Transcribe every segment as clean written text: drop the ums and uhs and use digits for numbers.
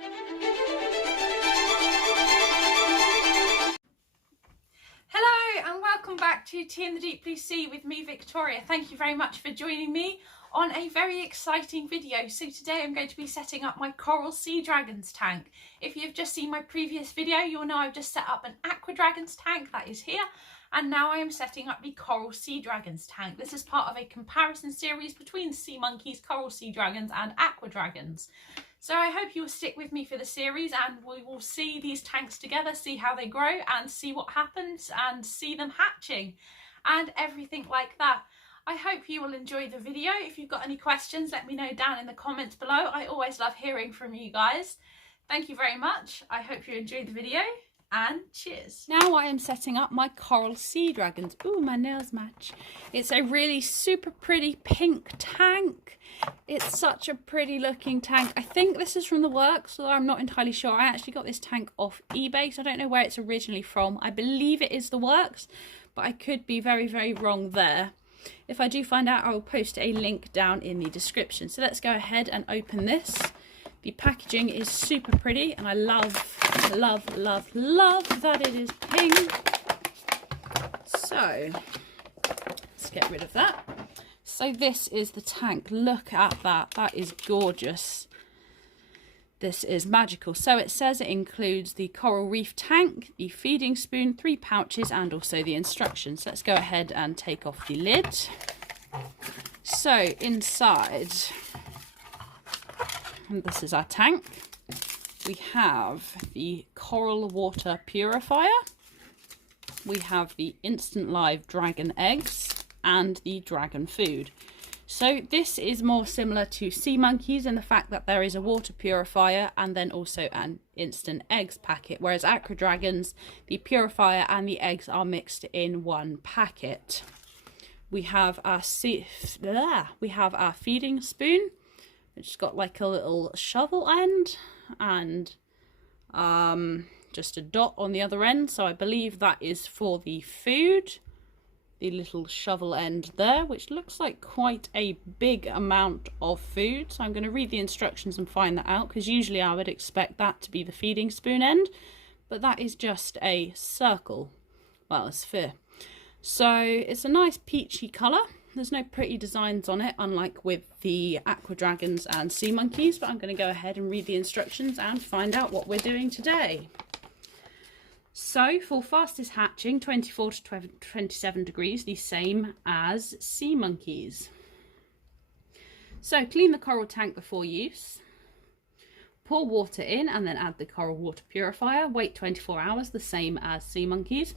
Hello and welcome back to Tea in the Deep Blue Sea with me, Victoria. Thank you very much for joining me on a very exciting video. So today I'm going to be setting up my coral sea dragons tank. If you've just seen my previous video, you'll know I've just set up an aqua dragons tank that is here, and now I am setting up the coral sea dragons tank. This is part of a comparison series between sea monkeys, coral sea dragons and aqua dragons. So I hope you will stick with me for the series and we will see these tanks together, see how they grow and see what happens and see them hatching and everything like that. I hope you will enjoy the video. If you've got any questions, let me know down in the comments below. I always love hearing from you guys. Thank you very much. I hope you enjoyed the video and cheers. Now I am setting up my coral sea dragons. Ooh, my nails match. It's a really super pretty pink tank. It's such a pretty looking tank. I think this is from the works, although I'm not entirely sure. I actually got this tank off eBay, so I don't know where it's originally from. I believe it is the works, but I could be very, very wrong there. If I do find out, I will post a link down in the description. So let's go ahead and open this. The packaging is super pretty and I love that it is pink. So let's get rid of that. So this is the tank. Look at that. That is gorgeous. This is magical. So it says it includes the coral reef tank, the feeding spoon, 3 pouches and also the instructions. Let's go ahead and take off the lid. So inside, and this is our tank. We have the coral water purifier. We have the instant live dragon eggs and the dragon food. So this is more similar to sea monkeys in the fact that there is a water purifier and then also an instant eggs packet, whereas aqua dragons, the purifier and the eggs are mixed in one packet. We have our feeding spoon, which has got like a little shovel end and just a dot on the other end. So I believe that is for the food. The little shovel end there, which looks like quite a big amount of food. So I'm going to read the instructions and find that out, because usually I would expect that to be the feeding spoon end, but that is just a circle, well, a sphere. So it's a nice peachy colour. There's no pretty designs on it, unlike with the aqua dragons and sea monkeys, but I'm going to go ahead and read the instructions and find out what we're doing today. So for fastest hatching, 24 to 27 degrees, the same as sea monkeys. So clean the coral tank before use. Pour water in and then add the coral water purifier. Wait 24 hours, the same as sea monkeys.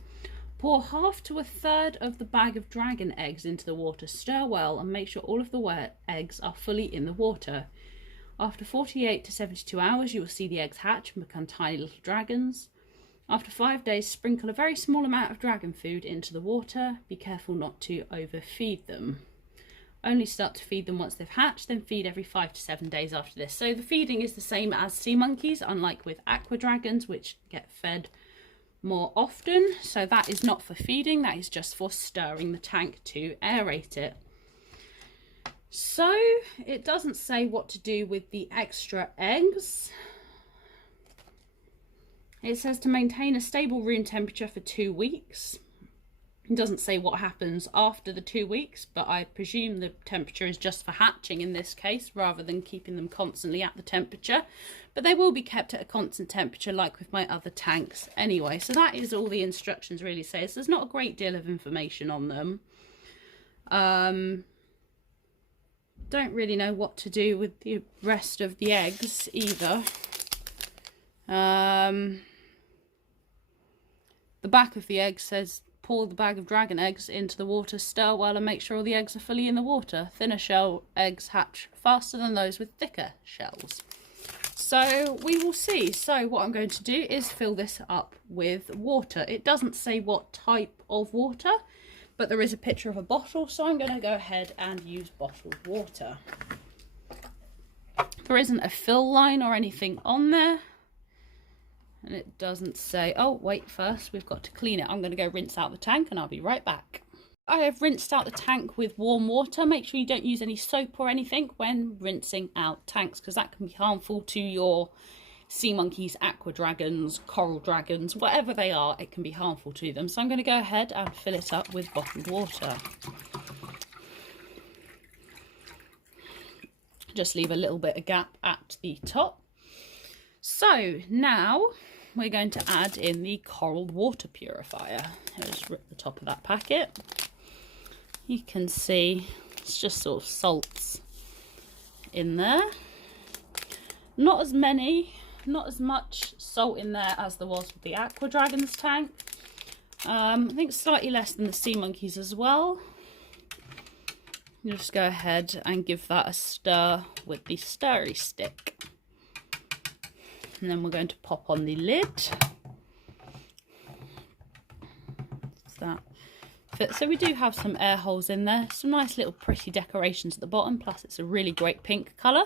Pour half to a third of the bag of dragon eggs into the water. Stir well and make sure all of the wet eggs are fully in the water. After 48 to 72 hours, you will see the eggs hatch and become tiny little dragons. After 5 days, sprinkle a very small amount of dragon food into the water. Be careful not to overfeed them. Only start to feed them once they've hatched, then feed every 5 to 7 days after this. So the feeding is the same as sea monkeys, unlike with aqua dragons, which get fed more often. So that is not for feeding, that is just for stirring the tank to aerate it. So it doesn't say what to do with the extra eggs. It says to maintain a stable room temperature for 2 weeks. It doesn't say what happens after the 2 weeks, but I presume the temperature is just for hatching in this case, rather than keeping them constantly at the temperature. But they will be kept at a constant temperature like with my other tanks anyway. So that is all the instructions really say. So there's not a great deal of information on them. Don't really know what to do with the rest of the eggs either. The back of the egg says pour the bag of dragon eggs into the water, stir well and make sure all the eggs are fully in the water. Thinner shell eggs hatch faster than those with thicker shells. So we will see. So what I'm going to do is fill this up with water. It doesn't say what type of water, but there is a picture of a bottle, so I'm going to go ahead and use bottled water. There isn't a fill line or anything on there. And it doesn't say, oh, wait, first we've got to clean it. I'm going to go rinse out the tank and I'll be right back. I have rinsed out the tank with warm water. Make sure you don't use any soap or anything when rinsing out tanks, because that can be harmful to your sea monkeys, aqua dragons, coral dragons, whatever they are, it can be harmful to them. So I'm going to go ahead and fill it up with bottled water. Just leave a little bit of gap at the top. So now we're going to add in the coral water purifier. I'll just rip the top of that packet. You can see it's just sort of salts in there. Not as much salt in there as there was with the aqua dragons tank. I think slightly less than the sea monkeys as well. You just go ahead and give that a stir with the stirry stick. And then we're going to pop on the lid. So we do have some air holes in there, some nice little pretty decorations at the bottom, plus it's a really great pink colour.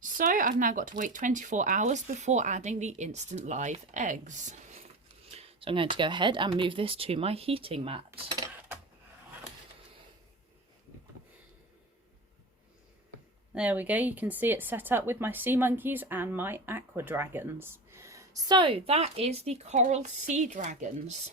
So I've now got to wait 24 hours before adding the instant live eggs. So I'm going to go ahead and move this to my heating mat. There we go, you can see it set up with my sea monkeys and my aqua dragons. So that is the coral sea dragons.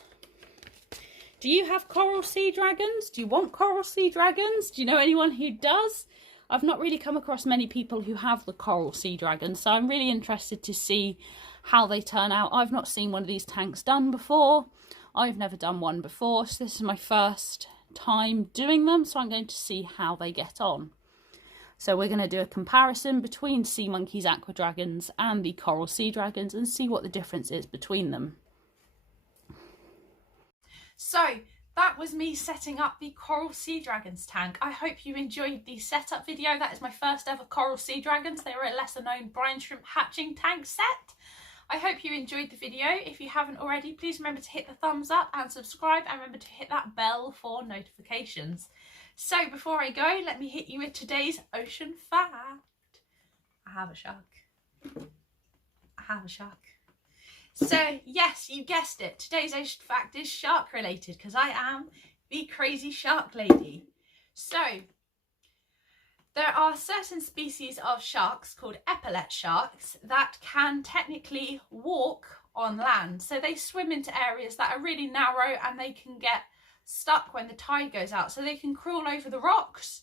Do you have coral sea dragons? Do you want coral sea dragons? Do you know anyone who does? I've not really come across many people who have the coral sea dragons, so I'm really interested to see how they turn out. I've not seen one of these tanks done before. I've never done one before, so this is my first time doing them, so I'm going to see how they get on. So we're going to do a comparison between sea monkeys, aqua dragons and the coral sea dragons and see what the difference is between them. So that was me setting up the coral sea dragons tank. I hope you enjoyed the setup video. That is my first ever coral sea dragons. They were a lesser known brine shrimp hatching tank set. I hope you enjoyed the video. If you haven't already, please remember to hit the thumbs up and subscribe, and remember to hit that bell for notifications. So before I go, let me hit you with today's ocean fact. I have a shark. I have a shark. So yes, you guessed it. Today's ocean fact is shark related because I am the crazy shark lady. So there are certain species of sharks called epaulet sharks that can technically walk on land. So they swim into areas that are really narrow and they can get stuck when the tide goes out. So they can crawl over the rocks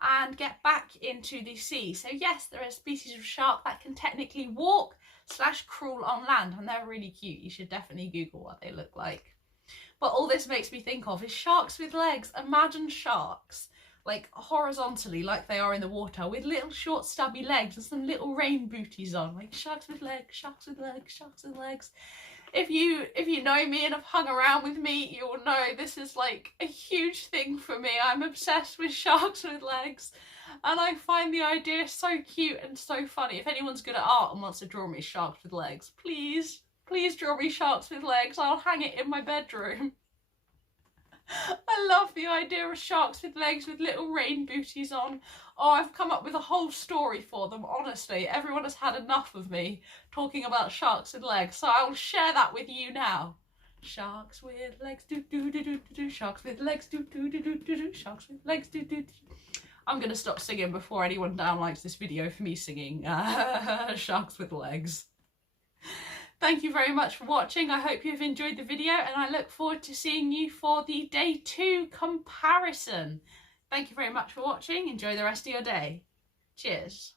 and get back into the sea. So yes, there are species of shark that can technically walk / crawl on land, and they're really cute. You should definitely Google what they look like. But all this makes me think of is sharks with legs. Imagine sharks like horizontally like they are in the water with little short stubby legs and some little rain booties on, like sharks with legs, sharks with legs, sharks with legs. If you know me and have hung around with me, you will know this is like a huge thing for me. I'm obsessed with sharks with legs, and I find the idea so cute and so funny. If anyone's good at art and wants to draw me sharks with legs, please draw me sharks with legs. I'll hang it in my bedroom. I love the idea of sharks with legs with little rain booties on. Oh, I've come up with a whole story for them, honestly. Everyone has had enough of me talking about sharks with legs, so I'll share that with you now. Sharks with legs, do do do do do. Sharks with legs, do do do do do. Sharks with legs, do do do. I'm going to stop singing before anyone downlikes this video for me singing sharks with legs. Thank you very much for watching. I hope you've enjoyed the video, and I look forward to seeing you for the day 2 comparison. Thank you very much for watching. Enjoy the rest of your day. Cheers.